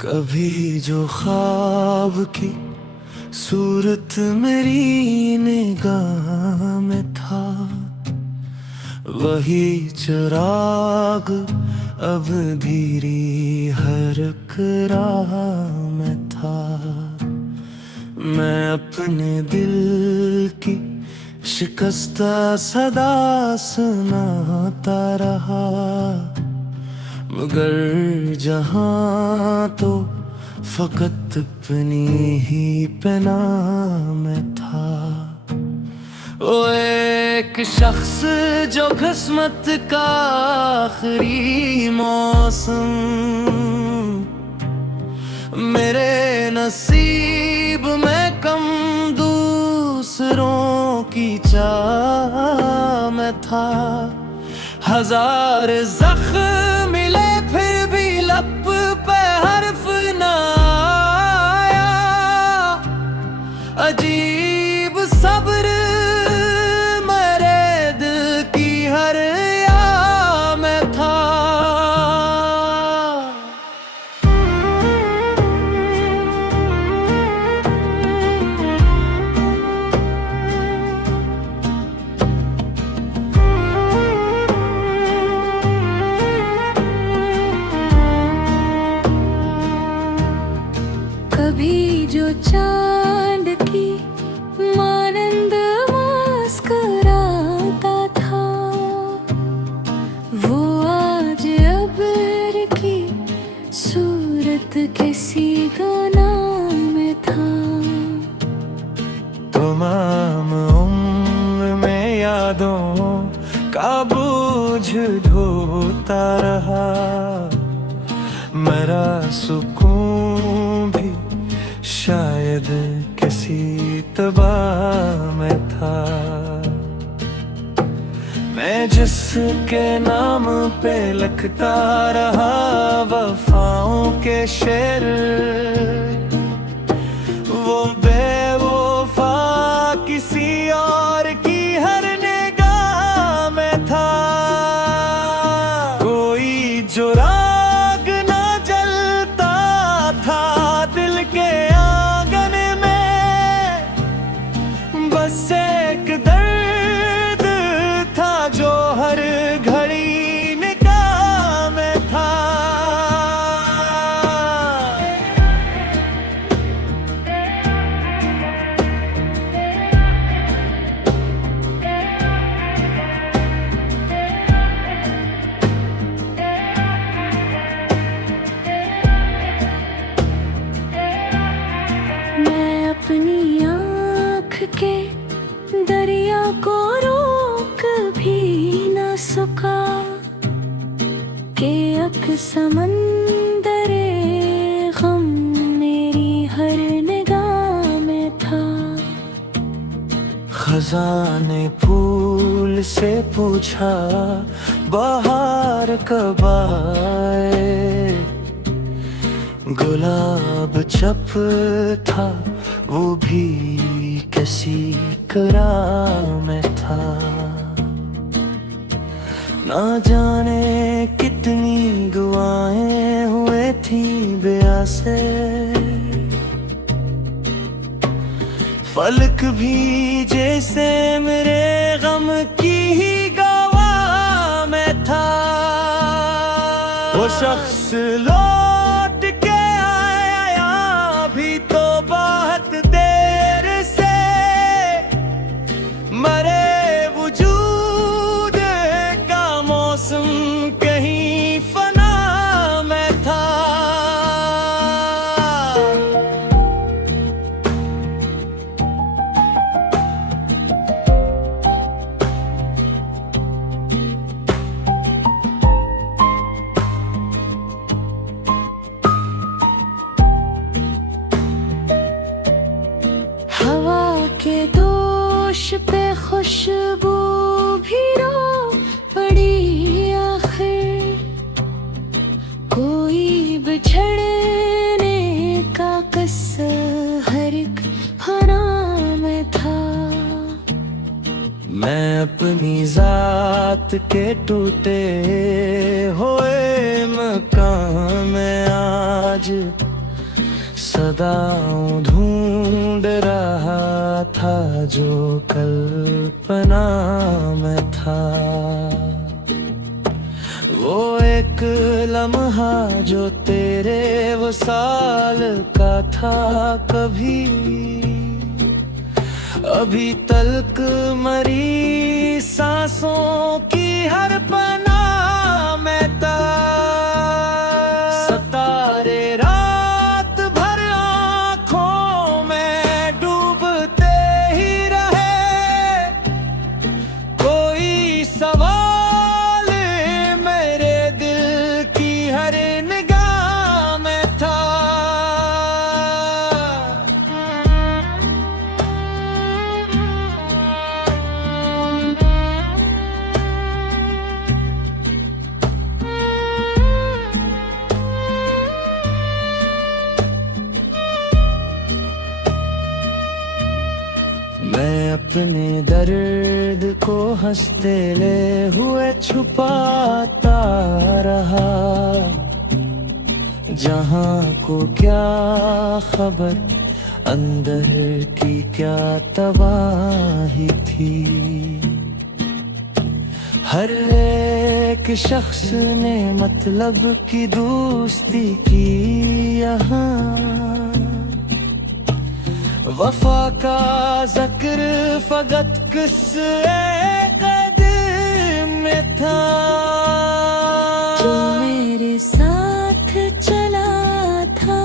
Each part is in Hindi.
कभी जो ख्वाब की सूरत मेरी निगाह में था, वही चिराग अब धीरी हरक राह में था। मैं अपने दिल की शिकस्ता सदा सुनाता रहा, मगर जहां तो फकत अपनी ही पना में था। वो एक शख्स जो किस्मत का आखिरी मौसम मेरे नसीब में कम दूसरों की चाह में था। हजार जख्म मिले फिर भी लब पे हर्फ न आया, अजीब सब्र मेरे दिल की हर या में था। कभी जो चांद की मानंद मुस्कुराता था, वो आज अब्र की सूरत किसी गाना में था। तमाम उम्र में यादों का बोझ ढोता रहा, मेरा सुकून भी शायद किसी तबाह में था। मैं जिसके नाम पे लिखता रहा वफाओं के शेर, वो बेवफा किसी और की हर निगाह में था। कोई जो राग ना जलता था दिल के आंगन में, बस एक दर्द था जो हर घड़ी निगाह में था। मैं अपनी आँख के दरिया को रोक भी न सका कि अक समंदरे गम मेरी हर निगाह में था। खजाने फूल से पूछा बहार कब आए, गुलाब चप था वो भी किसी करार में था। ना जाने कितनी दुआएं हुए थी बेआ से, फलक भी जैसे मेरे गम की ही गवाह में था। वो शख्स लौट के आया भी तो बहुत देर से, मरे वजूद का मौसम कहीं फना में था। हवा के दोष पे खुशबू भी रो पड़ी आखिर, कोई बिछड़ने का किस्सा हर एक फना में था। मैं अपनी जात के टूटे हुए मकान में आज सदाओं ढूंढ रहा था जो कल्पना में था। वो एक लम्हा जो तेरे वसाल का था, कभी अभी तलक मरी सांसों की हर पनाह में था। सितारे रात भर आँखों में डूबते ही रहे, कोई सवाल मेरे दिल की हर निगाह में था। मैं अपने दर्द को हंसते ले हुए छुपाता रहा, जहां को क्या खबर अंदर की क्या तबाही थी। हर एक शख्स ने मतलब की दोस्ती की यहाँ, वफा का जिक्र फकत कदम में था। जो मेरे साथ चला था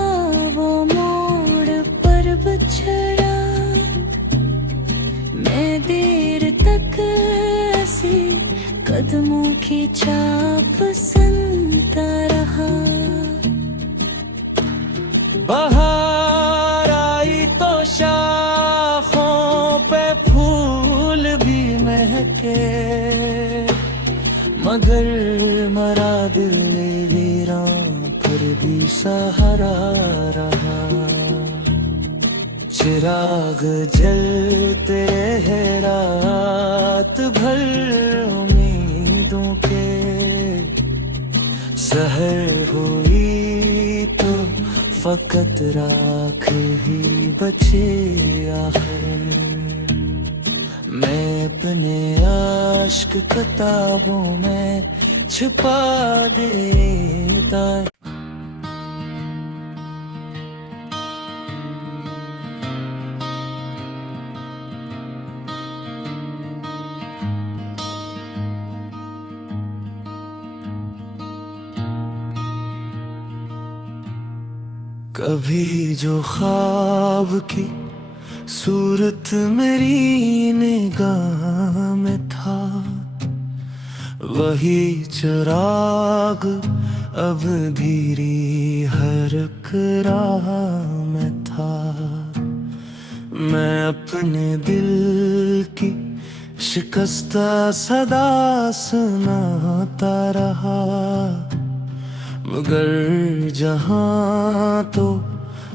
वो मोड़ पर बिछड़ा, मैं देर तक ऐसी कदमों की छाप सुनता रहा। बाहर आई तो शाखों पे फूल भी महके, मगर मरा दिल वीरान पर भी सहारा रहा। चिराग जलते रहे रात भर उम्मीदों के, सहर हुई तो फकत राख ही बचे आखिर। मैं अपने आश्क किताबों में छुपा देता। कभी जो ख्वाब की सूरत मेरी निगाह में था, वही चिराग अब धीरी हर राह में था। मैं अपने दिल की शिकस्ता सदा सुनाता रहा, मगर जहां तो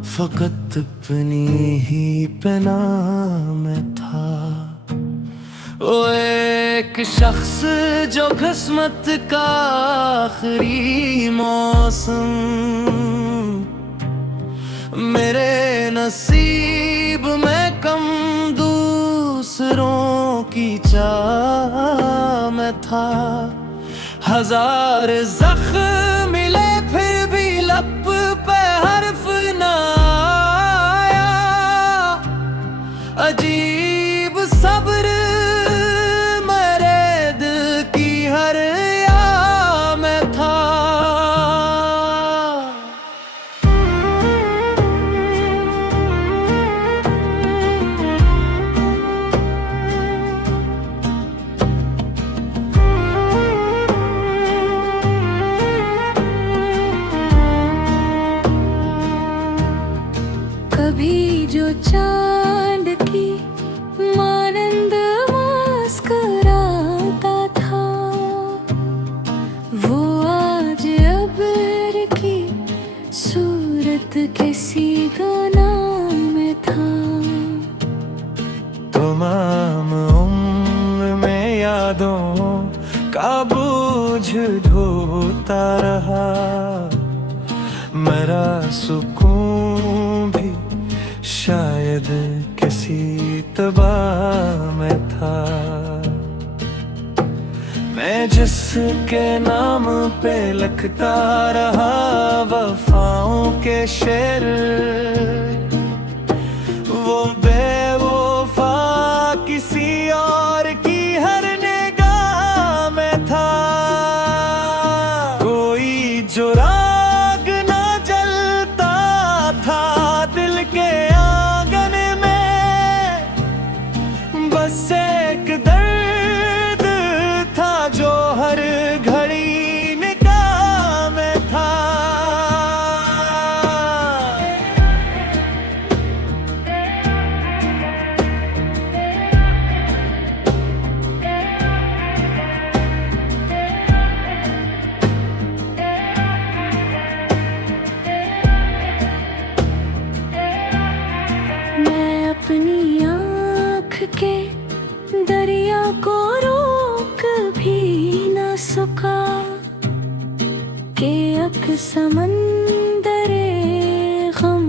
फकत अपनी ही पनाह में था। वो एक शख्स जो किस्मत का आखिरी मौसम, मेरे नसीब में कम दूसरों की चाह में था। हजार जख्म मिले फिर भी लब पे हर्फ ना आया, अजीब सब्र मेरे दिल की हर या में था। कभी जो चांद की मानंद मुस्कुराता था, वो आज अब्र की सूरत किसी गाना में था। तमाम उम्र में यादों का बोझ ढोता रहा, मेरा सुकून मुश्तबा में था। मैं जिसके नाम पे लिखता रहा वफाओं के शेर, वो बेवफा किसी और की हर निगाह में था। कोई जो राग ना जलता था दिल के आंगन में, बस एक दर्द था जो हर घड़ी निगाह में था। मैं अपनी आँख के दरिया को रोक भी न सका कि अक समंदरे गम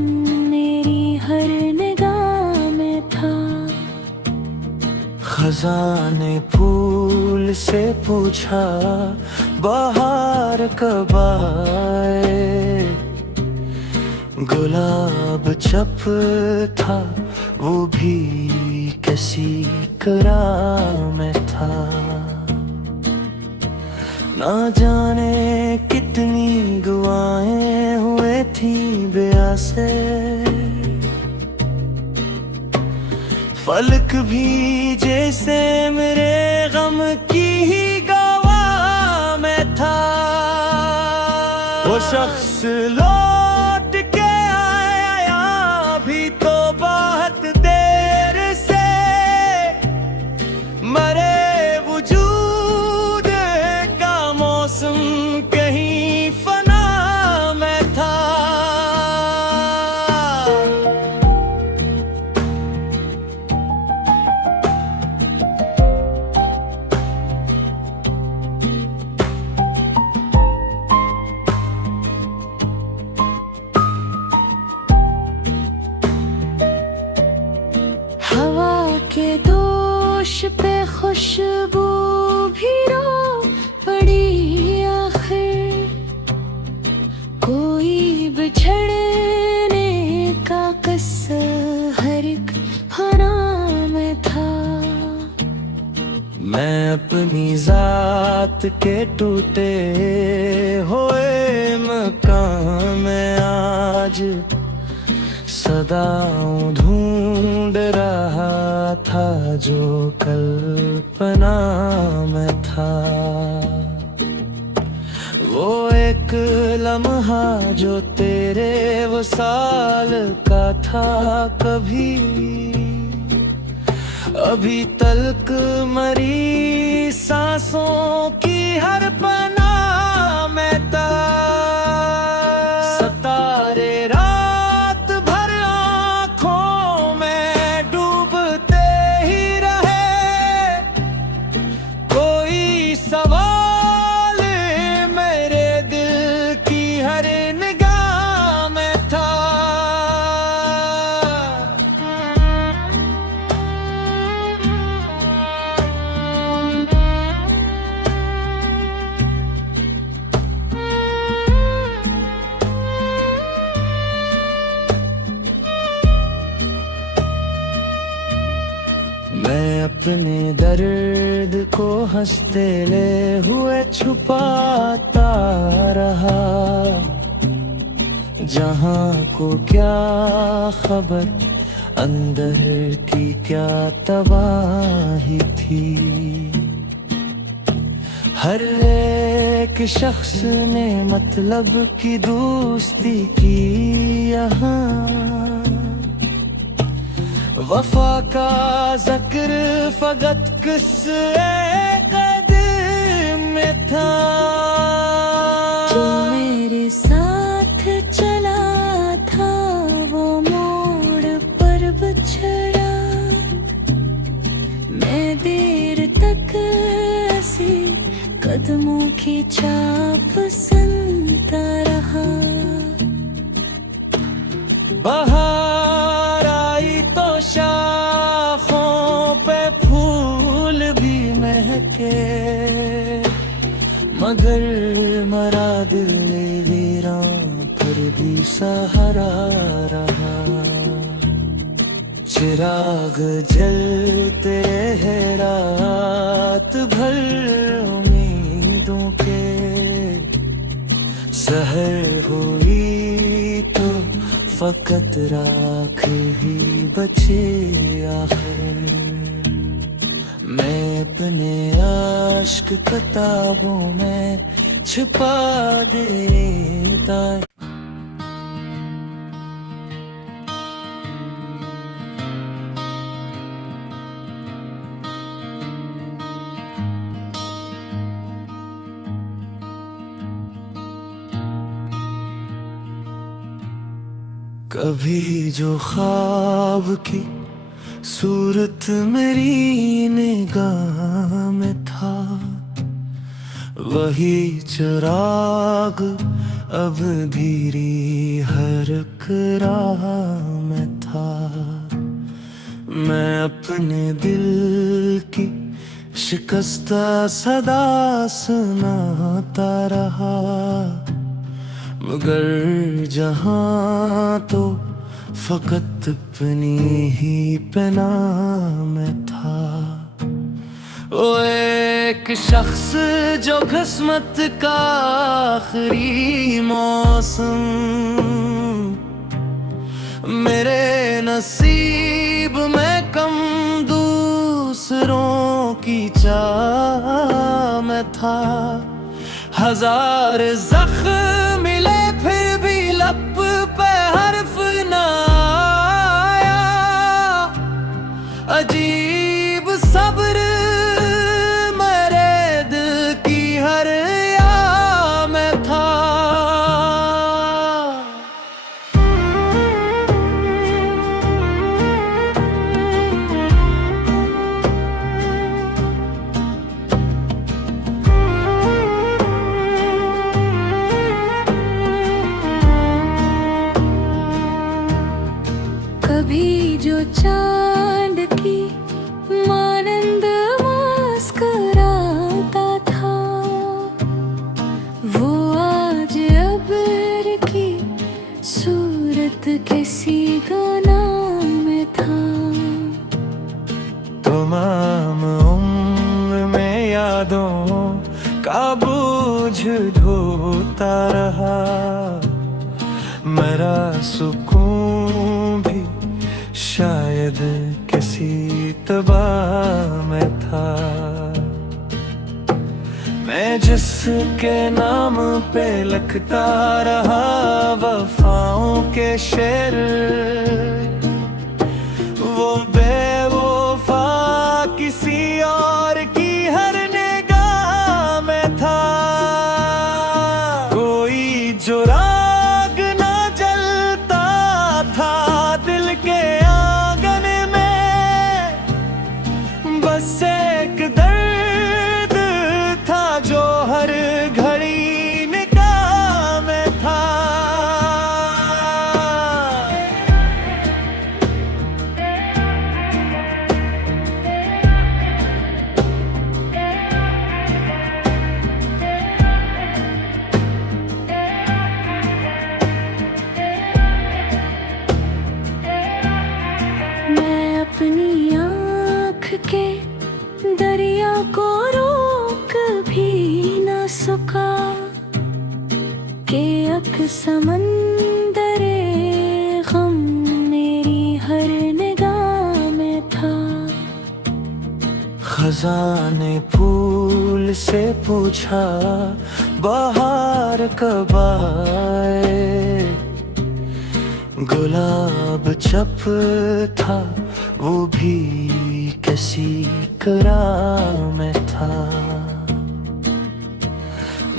मेरी हर निगाह में था। खजाने फूल से पूछा बहार कब आए, गुलाब चप था वो भी किसी करा में था। ना जाने कितनी दुआएं हुए थी बेआसे, फलक भी जैसे मेरे गम की ही गवाह में था। वो शख्स लौट के आया भी तो बहुत देर से, मरे वजूद का मौसम कहीं फना में था। हवा के दोष पे खुशबू भी रो पड़ी आखिर, कोई बिछड़ने का किस्सा हर एक फना में था। मैं अपनी जात के टूटे हुए मकान में आज सदाओं ढूंढ रहा था जो कल्पना में था। वो एक लम्हा जो तेरे वसाल का था कभी, अभी तलक मरी सांसों की हर पना में था। सतारे रात भर आँखों में डूबते ही रहे, कोई सवाल मेरे दिल की हर निगाह में था। मैं अपने दर्द को हंसते ले हुए छुपाता रहा, जहां को क्या खबर अंदर की क्या तबाही थी। हर एक शख्स ने मतलब की दोस्ती की यहाँ, वफा का जिक्र फकत किस कदम में था। जो मेरे साथ चला था वो मोड़ पर बिछड़ा, मैं देर तक ऐसी कदमों की चाप सुनता रहा। बाहर आई तो शाखों भी सहारा रहा। चिराग जलते रहे रात भर उम्मीदों के, सहर हुई तो फकत राख ही बचे आखिर। मैं अपने आश्क किताबों में छिपा देता। कभी जो ख्वाब की सूरत मेरी निगाह में था, वही चिराग अब धीरी हरक राह में था। मैं अपने दिल की शिकस्ता सदा सुनाता रहा, मगर जहां तो फकत अपनी ही पना में था। ओ एक शख्स जो किस्मत का आखिरी मौसम, मेरे नसीब में कम दूसरों की चाह में था। हजार जख्म मिले फिर भी लब पे हर्फ ना आया, अजीब सब्र मेरे दिल की हर या में था। कभी जो चांद की मानंद मुस्कुराता था, वो आज अब्र की सूरत किसी गाना में था। तमाम उम्र में यादों का बोझ ढोता रहा, मेरा सुकून भी शायद किसी तबाह में था। मैं जिसके नाम पे लिखता रहा वफाओं के शेर, वो बेवफा किसी और की हर निगाह में था। कोई जो राग ना जलता था दिल के आंगन में, बस एक दर्द था जो हर घड़ी निगाह में था। मैं अपनी आँख के दरिया को रोक भी न सका, के अक समंदरे गम मेरी हर निगाह में था। खजाने फूल से पूछा बाहर कब आए, गुलाब चप था वो भी किसी करार में था।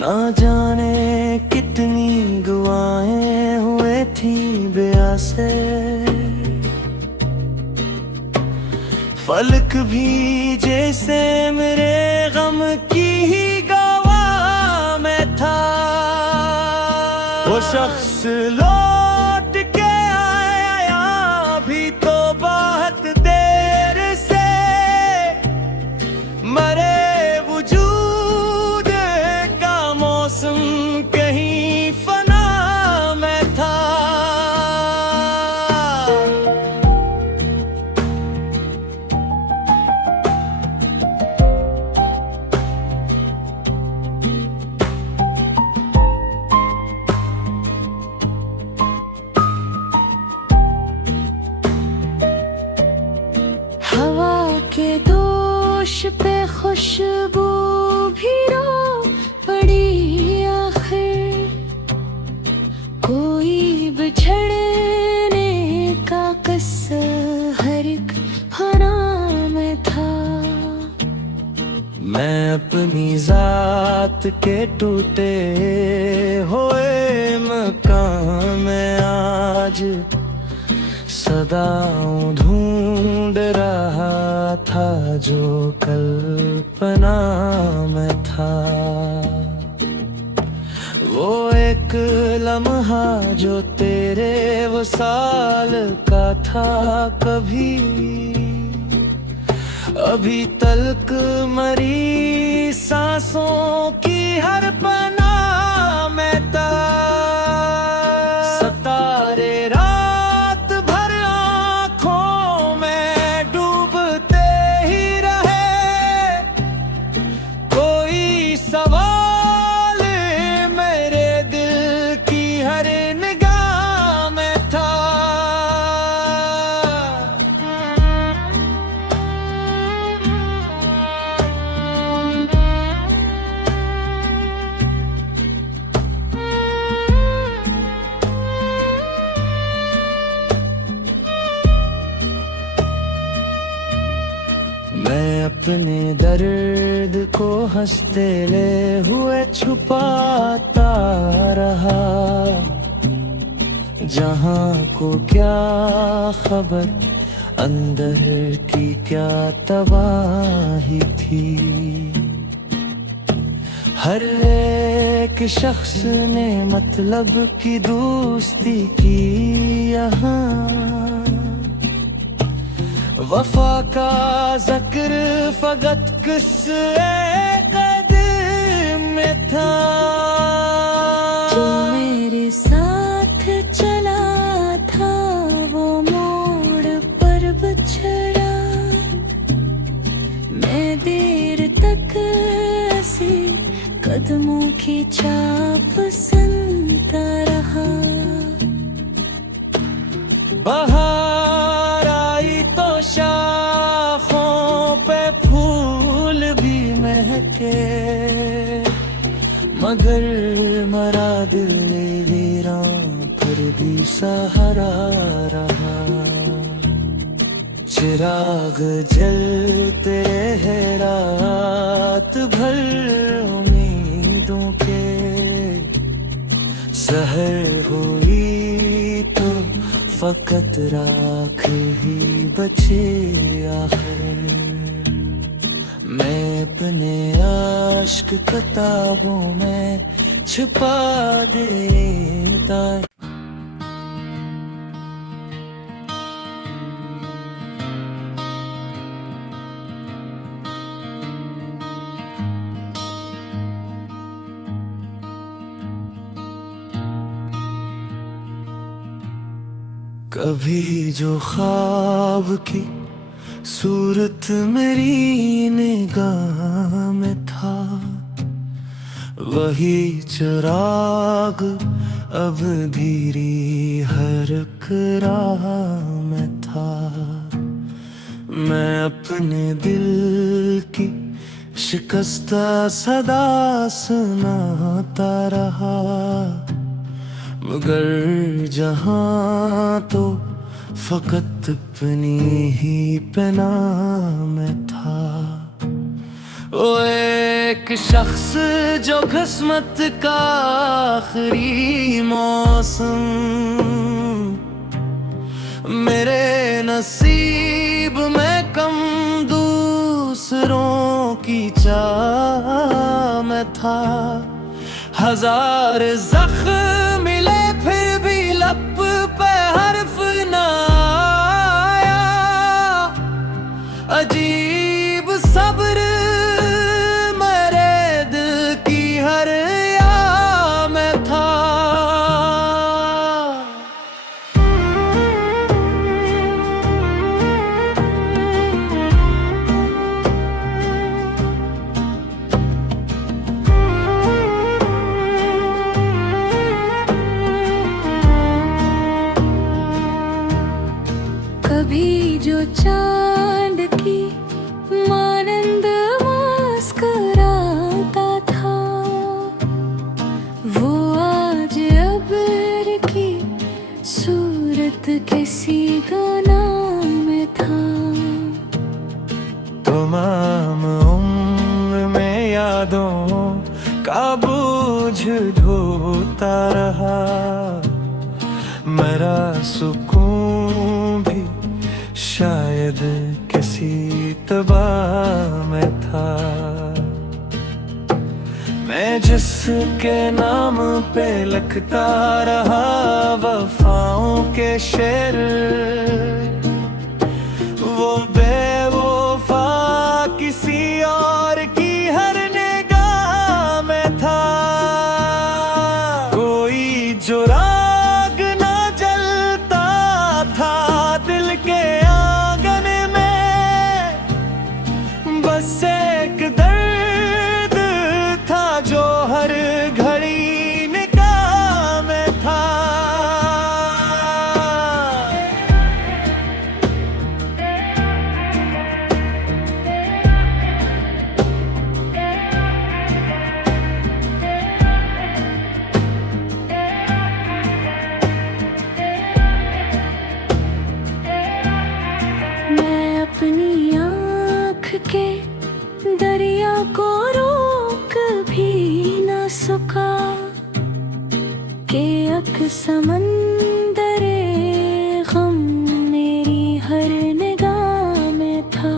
ना जाने कितनी दुआएं हुए थी बेआसे, फलक भी जैसे मेरे गम की ही गवाह में था। वो शख्स लौट के आया भी तो बहुत देर से, मरे वजूद का मौसम कहीं फना में था। पे खुशबू भी रो पड़ी आखिर। कोई बिछड़ने का कसर हर एक फना में था। मैं अपनी जात के टूटे हुए मकान में आज सदाओं ढूंढ रहा था जो कल्पना में था। वो एक लम्हा जो तेरे वसाल का था कभी अभी तलक मरी सांसों की हर पना में था। सितारे रात भर आँखों में डूबते ही रहे। कोई सवाल मेरे दिल की हर निगाह में था। मैं अपने दर्द को हंसते ले हुए छुपाता रहा। जहां को क्या खबर अंदर की क्या तबाही थी। हर एक शख्स ने मतलब की दोस्ती की यहाँ। वफा का जिक्र फकत किस्से कदम में था। जो मेरे साथ चला था वो मोड़ पर बिछड़ा। मैं देर तक ऐसे कदमों की छाप सुनता रहा। बाहर आई तो शाखों पे फूल भी महके मगर मरा दिल वीरान फिर भी सहारा रहा। चिराग जलते हैं रात भर उम्मीदों के। सहर हुई तो फकत राख ही बचे आखिर। मैं अपने आश्क किताबों में छुपा देता। कभी जो ख्वाब की सूरत मेरी निगाह में था वही चिराग अब धीरी हर एक राह में था। मैं अपने दिल की शिकस्ता सदा सुनाता रहा। मगर जहां तो फकत अपनी ही पना में था। वो एक शख्स जो किस्मत का आखिरी मौसम मेरे नसीब में कम दूसरों की चाह में था। हजार जख्म मिले फिर भी लब पे हर्फ ना आया। अजीब सब्र मेरे दिल की हर या में था। कभी जो चांद की मानंद दर्द किसी गुनाह में था। तमाम उम्र में यादों का बोझ ढोता रहा, मेरा सुकून भी शायद किसी तबाह में था। मैं जिसके नाम पे लिखता रहा वफाओं के शेर, वो बेवफा किसी और की हर निगाह में था। कोई जो राग ना जलता था दिल के आंगन में, बस एक दर्द था जो हर घड़ी निगाह में था। मैं अपनी आँख के दरिया को रोक भी न सका कि अक समंदरे गम मेरी हर निगाह में था।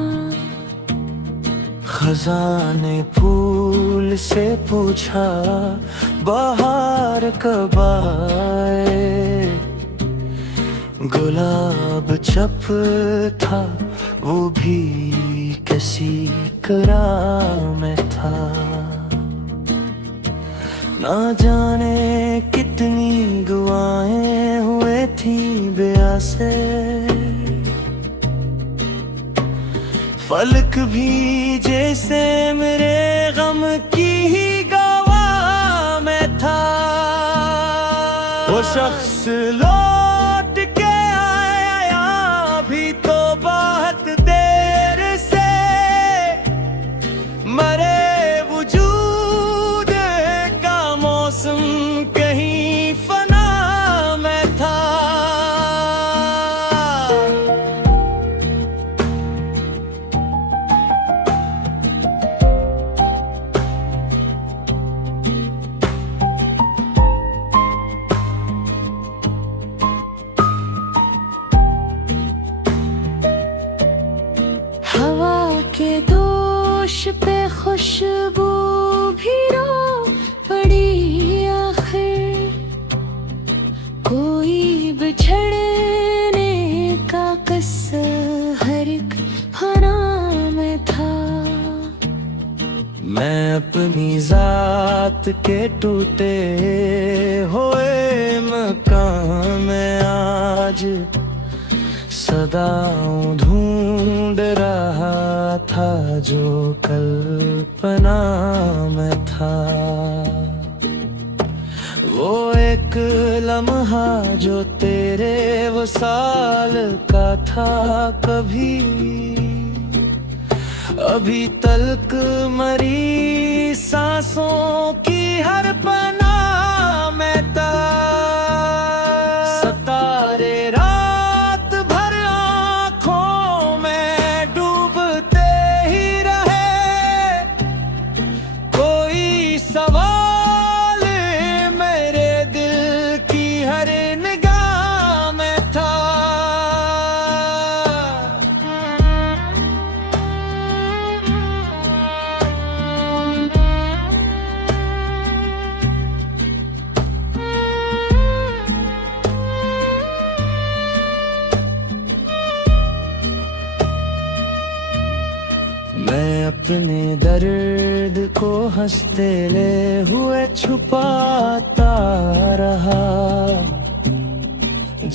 खजाने फूल से पूछा बहार कब आए, गुलाब चप था वो भी किसी कराह में था। ना जाने कितनी दुआएं हुए थी बेआसे, फलक भी जैसे मेरे गम की ही गवाह में था। वो शख्स लौट के आया भी तो बहुत देर से, मरे वजूद का मौसम कहीं फना में था। हवा के दोष पे खुशबू भी रो पड़ी आखिर, कोई बिछड़ने का किस्सा हर एक फना में था। मैं अपनी जात के टूटे हुए मकान में आज सदाओं ढूंढ रहा था जो कल्पना में था। वो एक लम्हा जो तेरे वसाल का था कभी, अभी तलक मरी सांसों की हर पनाह में था। सितारे रात भर आँखों में डूबते ही रहे, कोई सवाल मेरे दिल की हर निगाह में था। मैं अपने दर्द को हंसते ले हुए छुपाता रहा,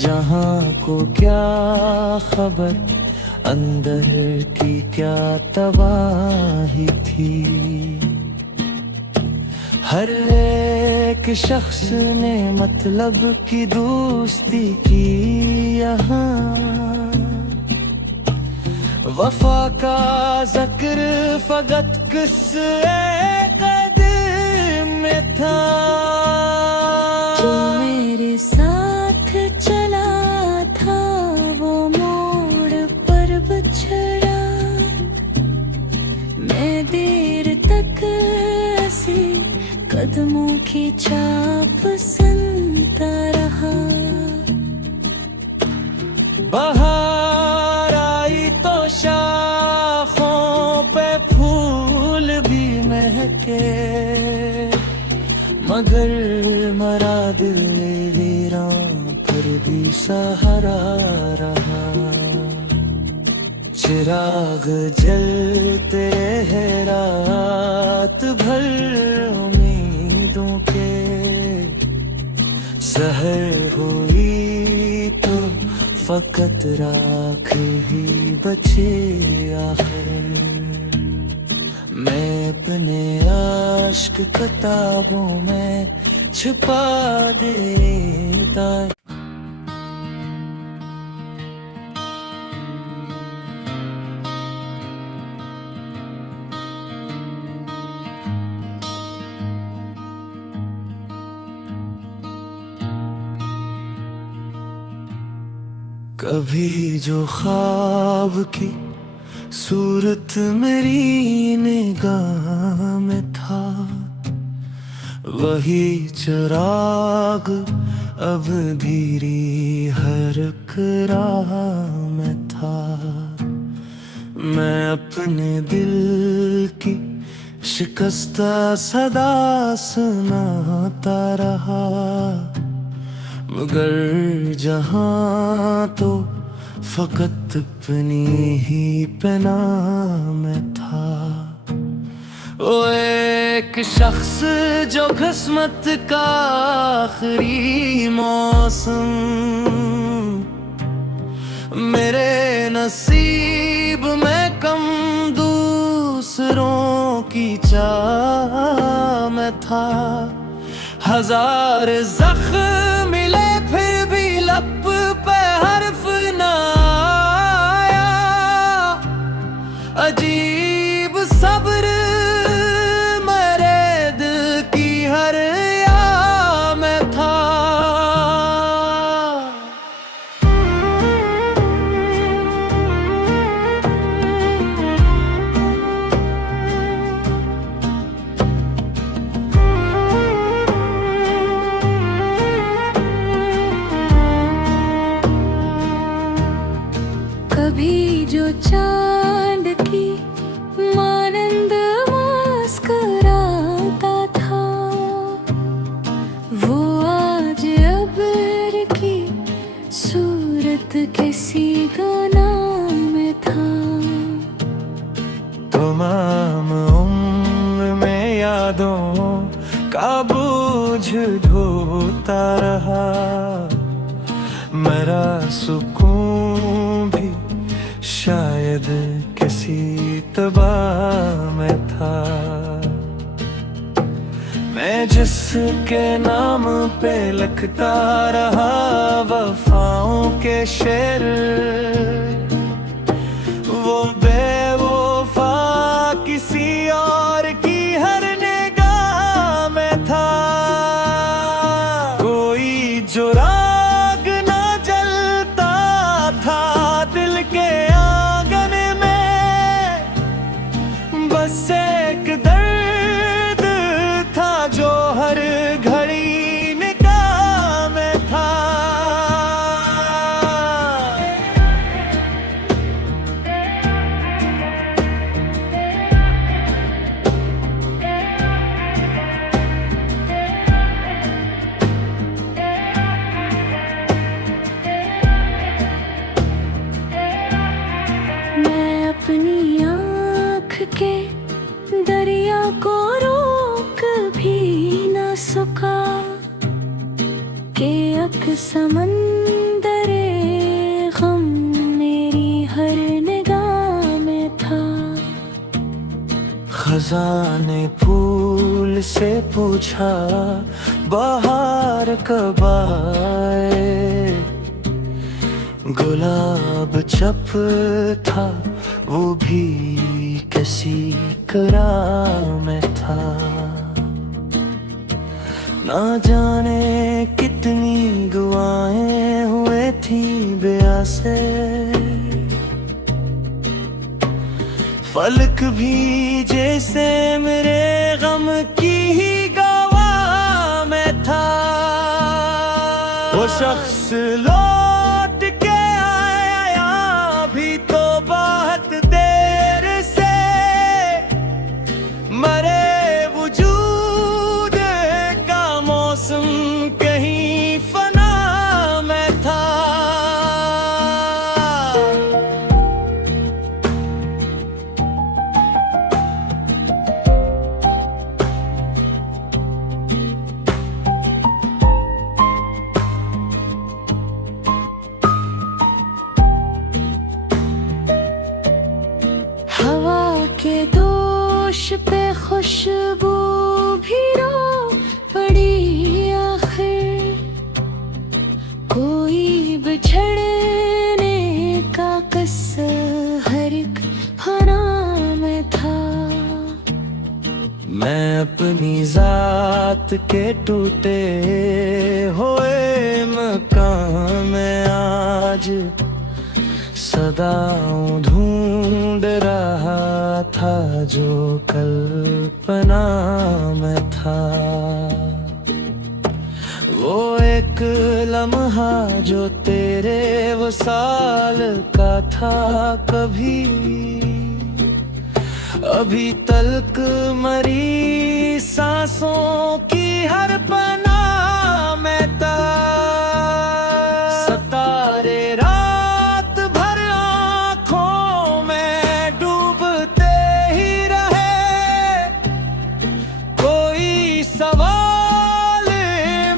जहां को क्या खबर अंदर की क्या तबाही थी। हर एक शख्स ने मतलब की दोस्ती की यहाँ, वफा का जिक्र फकत किस्से कदम में था। जो मेरे साथ चला की चाप सुनता रहा। बाहर आई तो शाखों पे फूल भी महके, मगर मरा दिल वीरान पर भी सहारा रहा। चिराग जलते हैं रात भर उम्मीदों के, सहर हुई तो फकत राख ही बचे आखिर। मैं अपने आश्क किताबों में छुपा देता। कभी जो ख्वाब की सूरत मेरी निगाह में था, वही चिराग अब धीरी हरक राह में था। मैं अपने दिल की शिकस्ता सदा सुनाता रहा, मगर जहां तो फकत अपनी ही पना में था। वो एक शख्स जो किस्मत का आखिरी मौसम, मेरे नसीब में कम दूसरों की चाह में था। हजार जख्म मिले फिर भी लब पे हर्फ ना आया, अजीब सब्र मेरे दिल की हर या में था। कभी जो चांद की मानंद मुस्कुराता था, वो आज अब्र की सूरत किसी गाना में था। तमाम उम्र में यादों का बोझ ढोता रहा, मेरा सुकून भी शायद किसी तबाह में था। मैं जिसके नाम पे लिखता रहा वफाओं के शेर, वो बेवफा किसी और की हर निगाह में था। कोई जो राग ना जलता था दिल के आंगन में, बस एक दर्द था जो हर घड़ी निगाह में था। मैं अपनी आँख के दरिया को रोक भी न सका, के अक समंदरे गम मेरी हर निगाह में था। खजाने फूल से पूछा बाहर कब आए, गुलाब चप था वो भी किसी करार में था। ना जाने कितनी दुआएं हुए थी बेआसे, फलक भी जैसे मेरे गम की ही गवाह वो शख्स लौट के आया यहाँ भी तो बहुत देर से, मरे वजूद का मौसम कहीं फना में था। हवा के दोष पे खुशबू भी रो पड़ी आखिर, कोई बिछड़ने का कसर हर एक फना में था। मैं अपनी जात के टूटे हुए मकान में आज सदाओं ढूंढ रहा था जो कल्पना में था। वो एक लम्हा जो तेरे वसाल का था कभी, अभी तलक मरी सांसों की हर पना में था। सितारे रात भर आँखों में डूबते ही रहे, कोई सवाल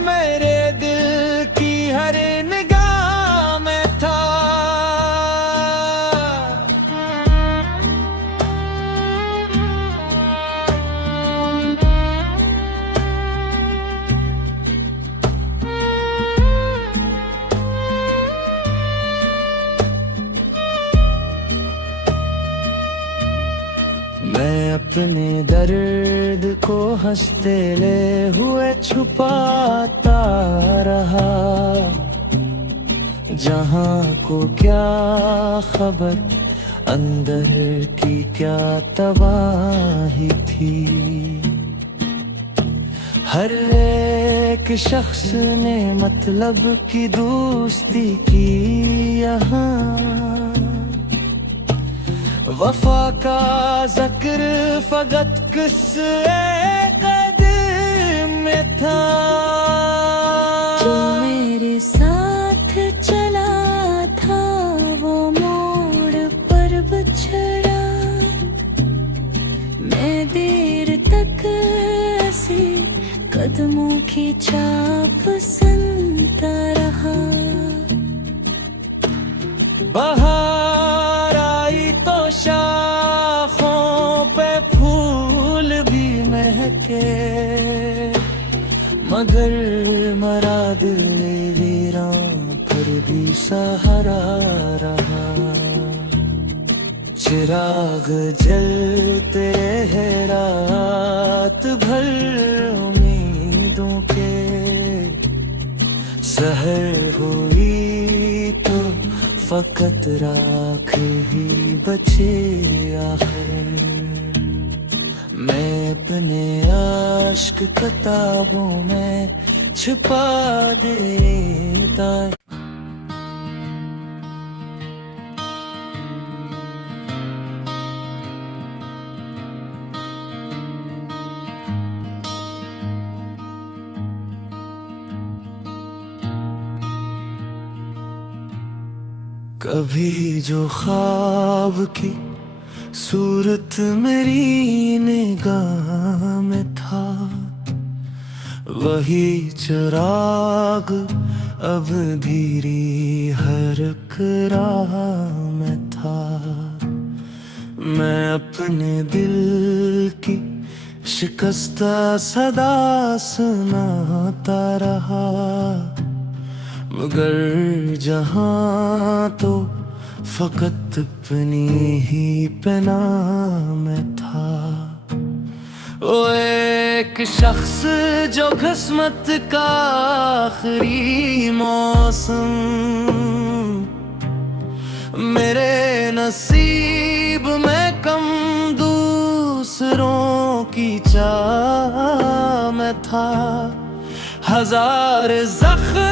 मेरे दिल की हर निगाह में था। मैं अपने दर्द को हंसते ले हुए छुपाता रहा, जहां को क्या खबर अंदर की क्या तबाही थी। हर एक शख्स ने मतलब की दोस्ती की यहाँ, वफा का जिक्र फकत किस कदम में था। जो मेरे साथ चला था वो मोड़ पर बिछड़ा, मैं देर तक ऐसे कदमों की छाप सुनता रहा। बाहर आई तो शाखों पे फूल भी महके, मगर मरा दिल वीरान पर भी सहारा रहा। चिराग जलते रहे रात भर उम्मीदों के, सहर हुई तो फकत राख ही बचे आखिर। मैं अपने आश्क किताबों में छुपा देता। कभी जो ख्वाब की सूरत मेरी निगाह में था, वही चिराग अब धीरी हर एक राह में था। मैं अपने दिल की शिकस्ता सदा सुनाता रहा, मगर जहां तो फकत अपनी ही पना में था। वो एक शख्स जो किस्मत का आखिरी मौसम मेरे नसीब में कम दूसरों की चाह में था। हजार जख्म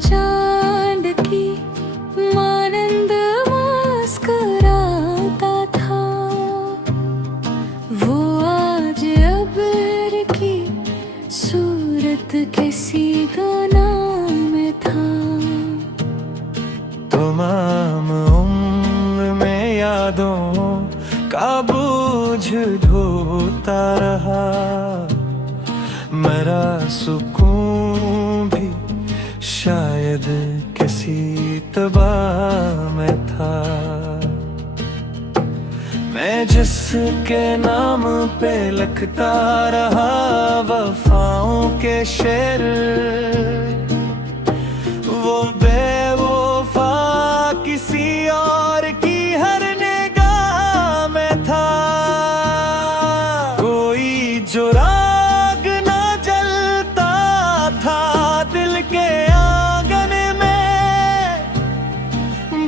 चांद की मानंद मुस्कुराता था, वो आज अबर की सूरत किसी गाना में था। तमाम उम्र में यादों का बोझ ढोता रहा, मेरा सुकून भी शायद किसी तबाह में था। मैं जिसके नाम पे लिखता रहा वफाओं के शेर, वो बेवफा किसी और की हर निगाह में था। कोई जो राग ना जलता था दिल के आंगन में,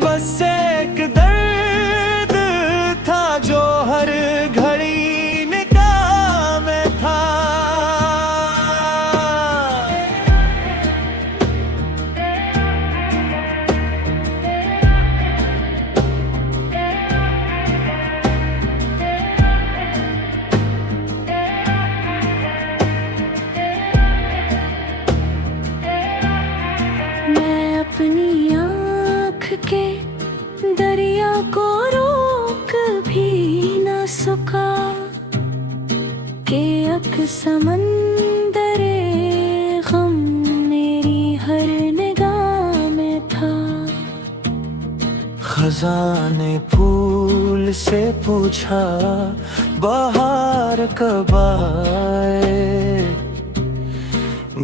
बस एक दर्द था जो हर घड़ी निगाह में था। मैं अपनी आँख के दरिया को रोक भी न सका, के अक समंदरे गम मेरी हर निगाह में था। खजाने फूल से पूछा बहार कब आए,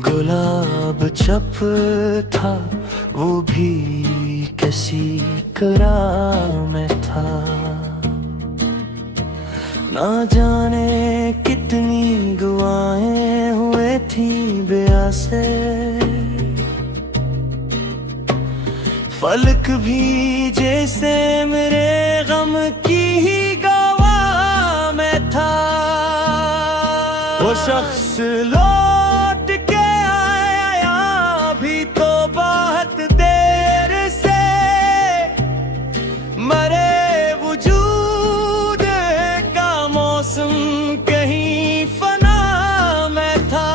गुलाब चप था वो भी किसी करार में था। ना जाने कितनी दुआएं हुए थी बेआसे, फलक भी जैसे मेरे गम की ही गवाह में था। वो शख्स लौट के आया भी तो बहुत देर से, मरे वजूद का मौसम कहीं फना में था।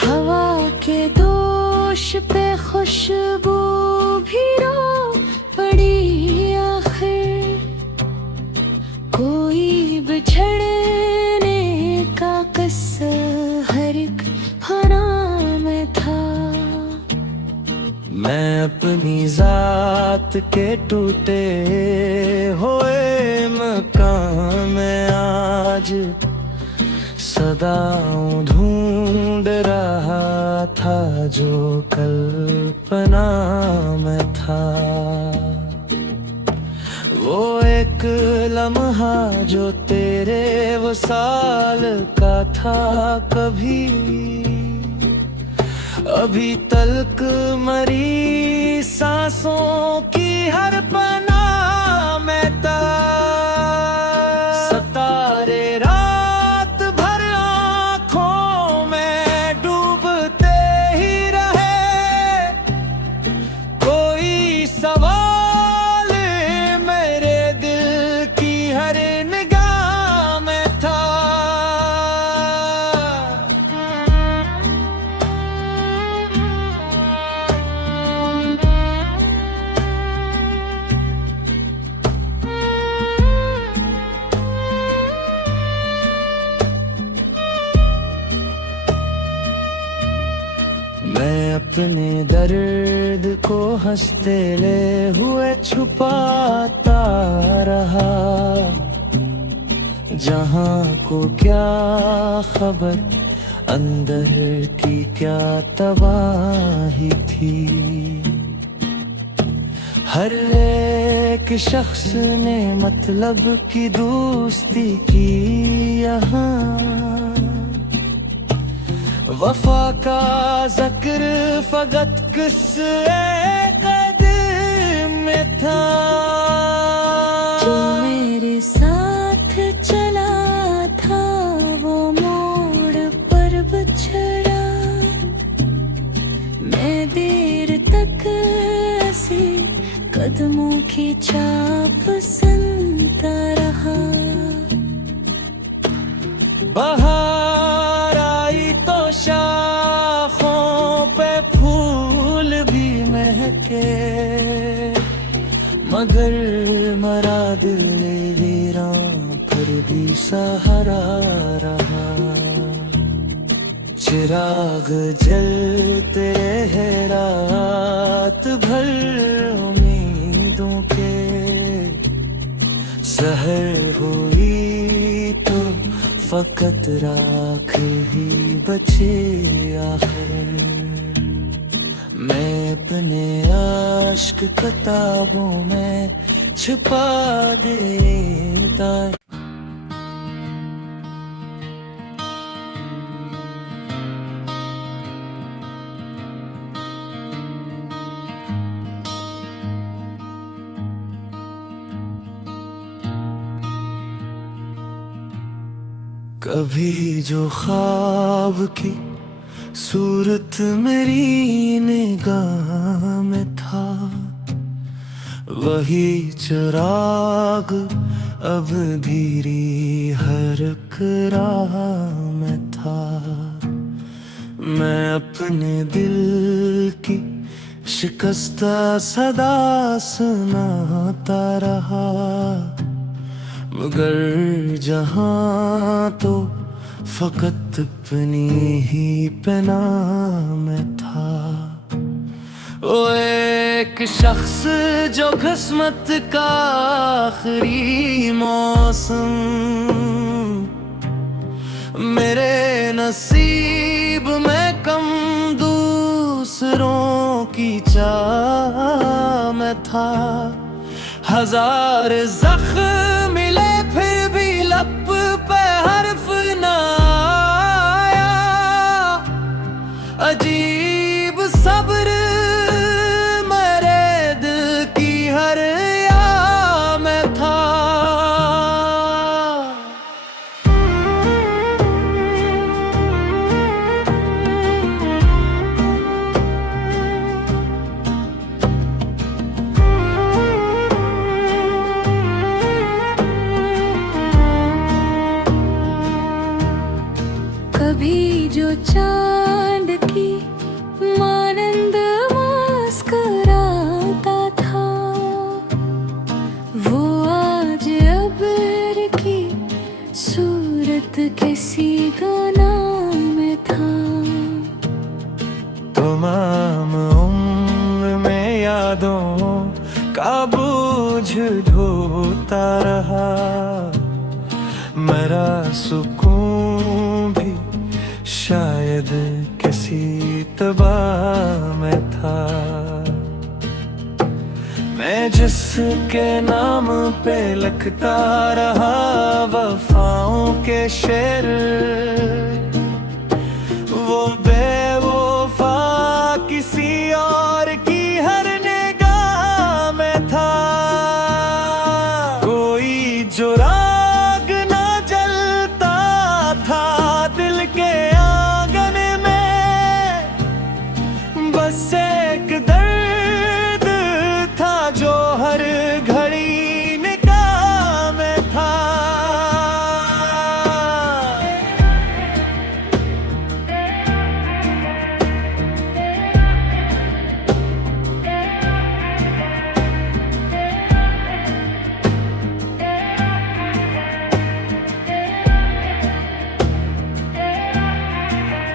हवा के दोष पे खुशबू भी रो पड़ी आखिर, कोई बिछड़ने का किस्सा हर एक फना में था। मैं अपनी जात के टूटे हुए मकान में आज सदाओं ढूंढ रहा था जो कल्पना में था। वो एक लम्हा जो तेरे वसाल का था कभी, अभी तलक मरी सांसों की हर पना में था। सितारे रात भर आँखों में डूबते ही रहे, कोई सवाल मेरे दिल की हर निगाह में था। मैं अपने दर्द को हंसते ले हुए छुपाता रहा, जहां को क्या खबर अंदर की क्या तबाही थी। हर एक शख्स ने मतलब की दोस्ती की यहाँ, वफा का जिक्र फकत किस्से कदम में था। जो मेरे साथ चला था वो मोड़ पर बिछड़ा। मैं देर तक ऐसे कदमों की चाप सुनता रहा। बाहर आई तो शाखों पे फूल भी महके, मगर मरा दिल वीरां पर भी सहारा रहा। चिराग जलते रहे रात भर उम्मीदों के, सहर हुई तो फकत राख ही बचे आखिर। मैं अपने आश्क किताबों में छुपा देता। कभी जो ख्वाब की सूरत मेरी निगाह में था, वही चिराग अब धीरी हरक राह में था। मैं अपने दिल की शिकस्ता सदा सुनाता रहा, मगर जहां तो फकत अपनी ही पना में था। वो एक शख्स जो किस्मत का आखिरी मौसम मेरे नसीब में कम दूसरों की चाह में था। हजार जख्म मिले फिर भी लब पे हर्फ न आया। अजीब सब्र मेरे दिल की हर या में था। कभी जो चांद की मानंद मुस्कुराता था, वो आज अबर की सूरत किसी गुनाह में था। तमाम उम्र में यादों का बोझ ढोता रहा, मेरा सुकून भी शायद किसी तबाह में था। मैं जिसके नाम पे लिखता रहा वफाओं के शेर, वो बेवफा किसी और की हर निगाह में था। कोई जो राग न जलता था दिल के आंगन में, बस एक दर्द था जो हर घड़ी निगाह में था।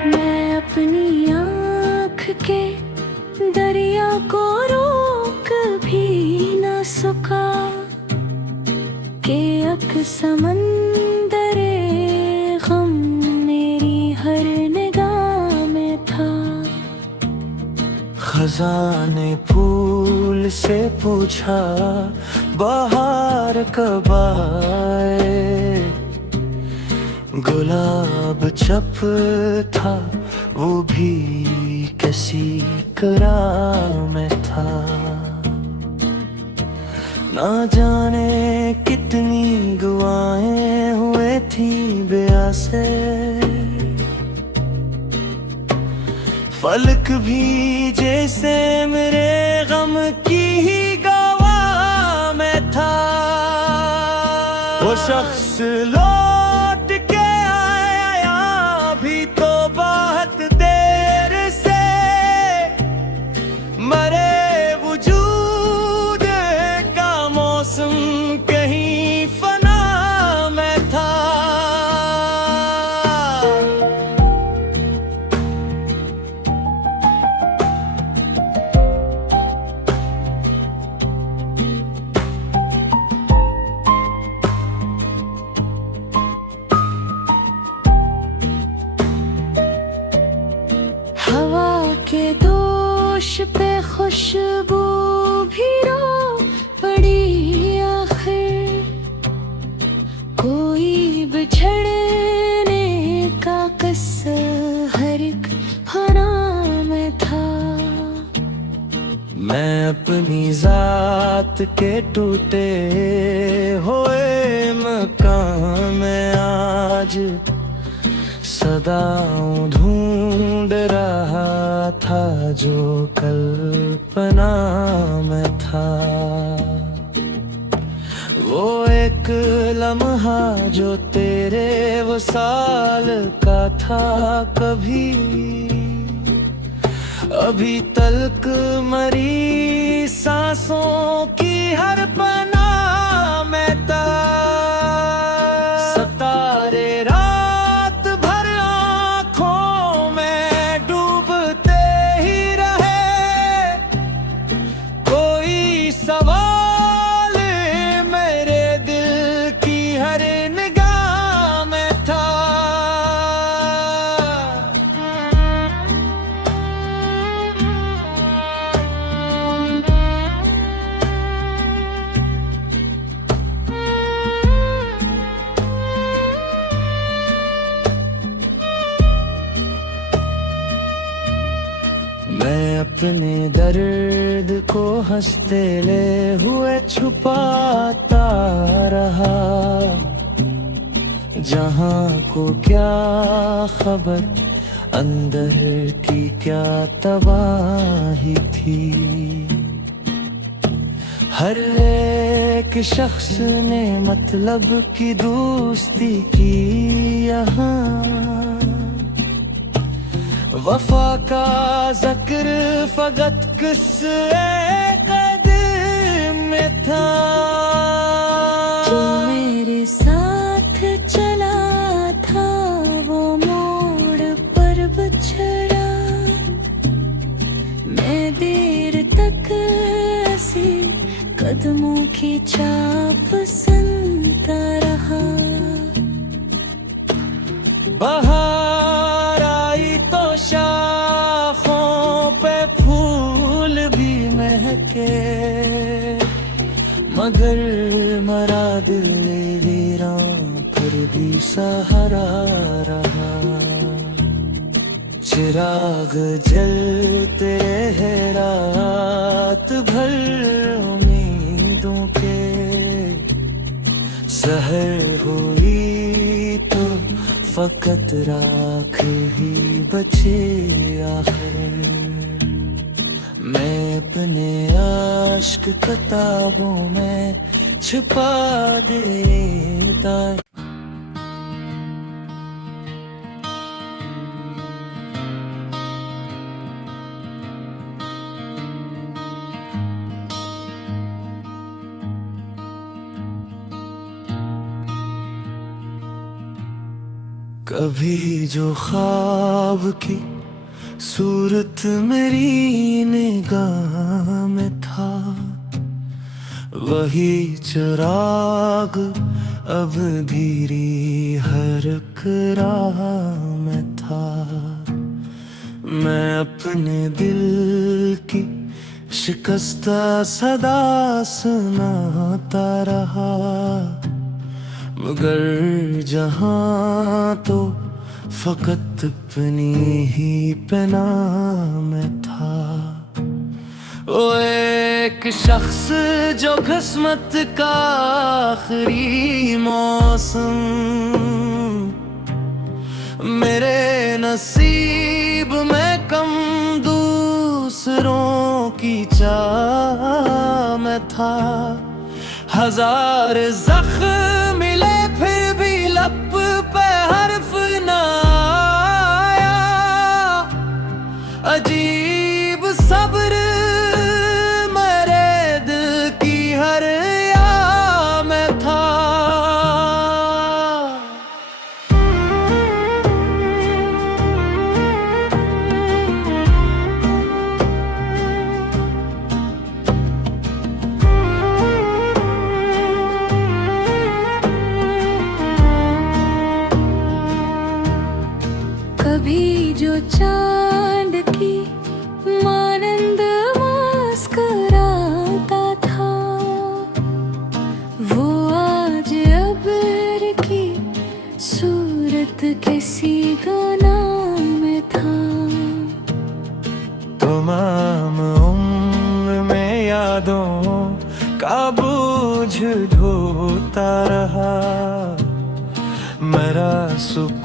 मैं अपनी आँख के दरिया को रोक भी न सका कि अक समंदरे गम मेरी हर निगाह में था। खजाने फूल से पूछा बाहर कब आए, गुलाब चप था वो भी किसी करा में था। ना जाने कितनी दुआएं हुए थी बेआ से, फलक भी जैसे मेरे गम की ही गवाह में था। वो शख्स लौट के आया भी तो बहुत देर से, मरे वजूद का मौसम कहीं फना में था। हवा के दोष पे खुशबू भी रो पड़ी आखिर, कोई बिछड़ने का कसर हर एक फना में था। मैं अपनी जात के टूटे हुए मकान में आज सदाओं ढूंढ रहा था जो कल्पना में था। वो एक लम्हा जो तेरे वसाल का था कभी, अभी तलक मरी सांसों की हर पना में था। सतारे रात भर आँखों में डूबते ही रहे, कोई सवाल मेरे दिल की हर निगाह में था। मैं अपने दर्द को हंसते ले हुए छुपाता रहा, जहां को क्या खबर अंदर की क्या तबाही थी। हर एक शख्स ने मतलब की दोस्ती की यहाँ, वफा का जिक्र फकत कदम में था। जो मेरे साथ चला था वो मोड़ पर बिछड़ा, मैं देर तक ऐसी कदमों की चाप सुनता रहा। बाहर आई तो शाखों पे फूल भी महके, मगर मरा दिल वीरान फिर भी सहारा रहा। चिराग जलते रहे रात भर उम्मीदों के, सहर हुई तो फकत राख ही बचे आखिर। मैं अपने आश्क किताबों में छुपा देता। कभी जो ख्वाब की सूरत मेरी निगाह में था, वही चिराग अब धीरी हर एक राह में था। मैं अपने दिल की शिकस्ता सदा सुनाता रहा, मगर जहां तो फकत अपनी ही पना में था। ओ एक शख्स जो किस्मत का आखिरी मौसम मेरे नसीब में कम दूसरों की चाह में था। हजार जख्म मिले फिर भी लब पे हर्फ न आया। अजीब सब्र मेरे दिल की हर या में था। कभी जो चांद की मानंद मुस्कुराता था, वो आज अब्र की सूरत किसी गुनाह में था। तमाम उम्र में यादों का बोझ ढोता रहा। मेरा सुकून